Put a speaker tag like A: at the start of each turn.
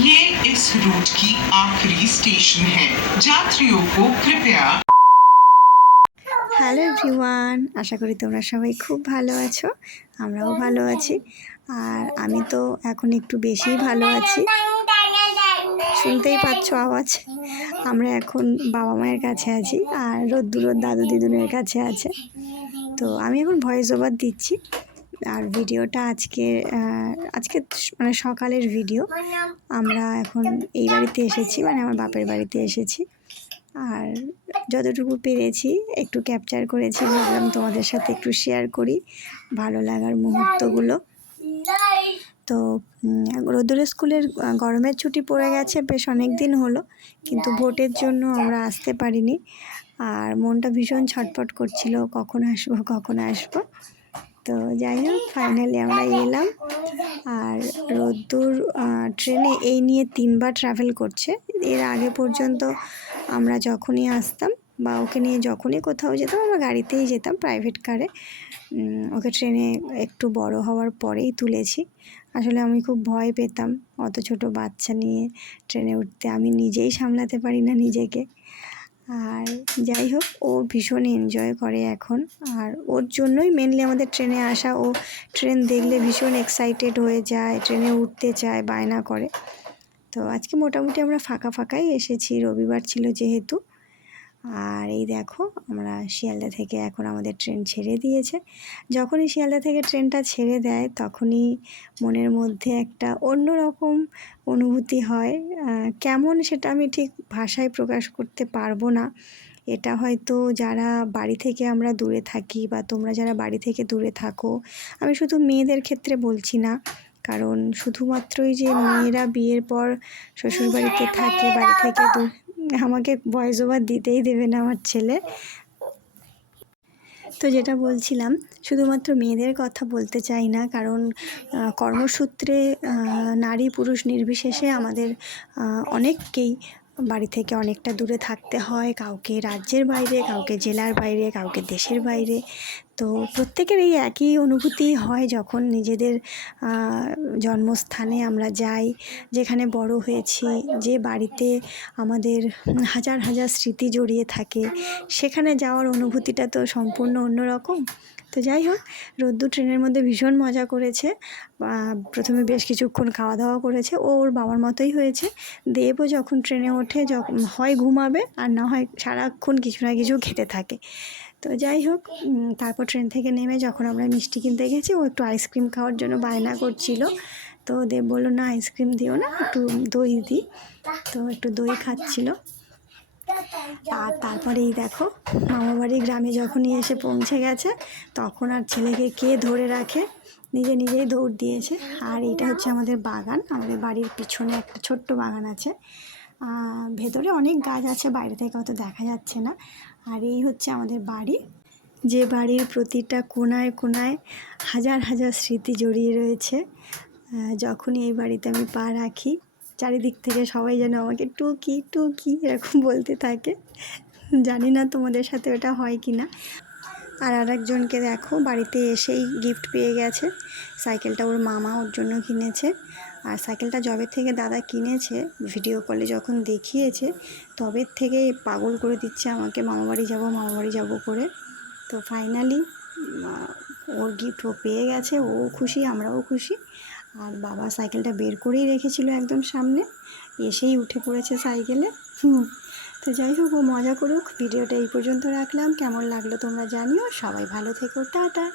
A: ये इस रूट की आखिरी स्टेशन है यात्रियों को कृपया
B: হ্যালো এভরিওয়ান আশা করি তোমরা সবাই খুব ভালো আছো আমরাও ভালো আছি আর আমি তো এখন একটু বেশিই ভালো আছি শুনতেই পাচ্ছ আওয়াজ আমরা এখন বাবা মায়ের কাছে আছি আর রোদ্দুর ওর দাদু দিদুনের কাছে আছে তো আমি এখন ভয়েস ওভার দিচ্ছি আর ভিডিওটা আজকে আজকে মানে সকালের ভিডিও। আমরা এখন এই বাড়িতে এসেছি মানে আমার বাপের বাড়িতে এসেছি। আর যতটুকু পেরেছি, একটু ক্যাপচার করেছি, ভাবলাম তোমাদের সাথে একটু শেয়ার করি ভালো লাগার মুহূর্তগুলো। তো রোদ্দুরের স্কুলের গরমের ছুটি পড়ে গেছে, বেশ অনেক দিন হলো, কিন্তু ভোটের জন্য আমরা আসতে পারিনি। আর মনটা ভীষণ ছটফট করছিল, কখন আসব কখন আসব। তো যাই হোক ফাইনালি আমরা এলাম। আর রোদ্দুর ট্রেনে এই নিয়ে তিনবার ট্রাভেল করছে। এর আগে পর্যন্ত আমরা যখনই আসতাম বা ওকে নিয়ে যখনই কোথাও যেতাম, আমরা গাড়িতেই যেতাম প্রাইভেট কারে ওকে ট্রেনে একটু বড় হওয়ার পরেই তুলেছি। আসলে আমি খুব ভয় পেতাম, অত ছোট বাচ্চা নিয়ে ট্রেনে উঠতে। আমি নিজেই সামলাতে পারি না নিজেকে। আর যাই হোক, ও ভীষণ এনজয় করে এখন। আর ওর জন্যই মেনলি আমাদের ট্রেনে আসা, ও ট্রেন দেখলে ভীষণ এক্সাইটেড হয়ে যায়, ট্রেনে উঠতে চায়, বায়না করে। তো আজকে মোটামুটি আমরা ফাঁকা ফাঁকাই এসেছি, রবিবার ছিল যেহেতু। আর এই দেখো, আমরা শিয়ালদা থেকে এখন আমাদের ট্রেন ছেড়ে দিয়েছে। যখনই শিয়ালদা থেকে ট্রেনটা ছেড়ে দেয়, তখনই মনের মধ্যে একটা অন্যরকম অনুভূতি হয়। কেমন সেটা আমি ঠিক ভাষায় প্রকাশ করতে পারব না। এটা হয়তো যারা বাড়ি থেকে আমরা দূরে থাকি বা তোমরা যারা বাড়ি থেকে দূরে থাকো, আমি শুধু মেয়েদের ক্ষেত্রে বলছি না। কারণ শুধুমাত্রই যে মেয়েরা বিয়ের পর শ্বশুরবাড়িতে থাকে, বাড়ি থেকে দূর আমাকে ভয়েস ওভার দিতেই দেবে না আমার ছেলে। তো যেটা বলছিলাম, শুধুমাত্র মেয়েদের কথা বলতে চাই না, কারণ কর্মসূত্রে নারী পুরুষ নির্বিশেষে আমাদের অনেককেই বাড়ি থেকে অনেকটা দূরে থাকতে হয়। কাউকে রাজ্যের বাইরে, কাউকে জেলার বাইরে, কাউকে দেশের বাইরে। তো প্রত্যেকের এই একই অনুভূতি হয় যখন নিজেদের জন্মস্থানে আমরা যাই, যেখানে বড় হয়েছি, যে বাড়িতে আমাদের হাজার হাজার স্মৃতি জড়িয়ে থাকে, সেখানে যাওয়ার অনুভূতিটা তো সম্পূর্ণ অন্যরকম। তো যাই হোক, রোদ্দুর ট্রেনের মধ্যে ভীষণ মজা করেছে প্রথমে বেশ কিছুক্ষণ খাওয়া দাওয়া করেছে, ও ওর বাবার মতোই হয়েছে। দেবও যখন ট্রেনে ওঠে, যখন হয় ঘুমাবে, আর না হয় সারাক্ষণ কিছু না কিছু খেতে থাকে। তো যাই হোক তারপর ট্রেন থেকে নেমে যখন আমরা মিষ্টি কিনতে গেছি, ও একটু আইসক্রিম খাওয়ার জন্য বায়না করছিল। তো দেব বলল, না আইসক্রিম দিও না, একটু দই দিই তো একটু দই খাচ্ছিল। আর তারপরে এই দেখো মামাবাড়ি গ্রামে যখনই এসে পৌঁছে গেছে, তখন আর ছেলেকে কে ধরে রাখে? নিজে নিজেই দৌড় দিয়েছে। আর এটা হচ্ছে আমাদের বাগান, আমাদের বাড়ির পিছনে একটা ছোট্ট বাগান আছে। ভেতরে অনেক গাছ আছে, বাইরে থেকে অত দেখা যাচ্ছে না। আর এই হচ্ছে আমাদের বাড়ি। যে বাড়ির প্রতিটা কোনায় কোনায় হাজার হাজার স্মৃতি জড়িয়ে রয়েছে। যখনই এই বাড়িতে আমি পা রাখি, চারিদিক থেকে সবাই যেন আমাকে টুকি টুকি এরকম বলতে থাকে। জানি না তোমাদের সাথে ওটা হয় কি না আর আরেকজনকে দেখো, বাড়িতে এসেই গিফট পেয়ে গেছে। সাইকেলটা ওর মামা ওর জন্য কিনেছে। আর সাইকেলটা যবে থেকে দাদা কিনেছে ভিডিও কলে যখন দেখিয়েছে, তবে থেকে পাগল করে দিচ্ছে আমাকে মামাবাড়ি যাব মামাবাড়ি যাব করে। তো ফাইনালি ওর গিফট ও পেয়ে গেছে, ও খুশি, আমরাও খুশি। আর বাবা সাইকেলটা বের করেই রেখেছিল একদম সামনে, এসেই উঠে পড়েছে সাইকেলে। তো যাই হোক, ও মজা করুক। ভিডিওটা এই পর্যন্ত রাখলাম। কেমন লাগল তোমরা জানিও। সবাই ভালো থেকো। টাটা।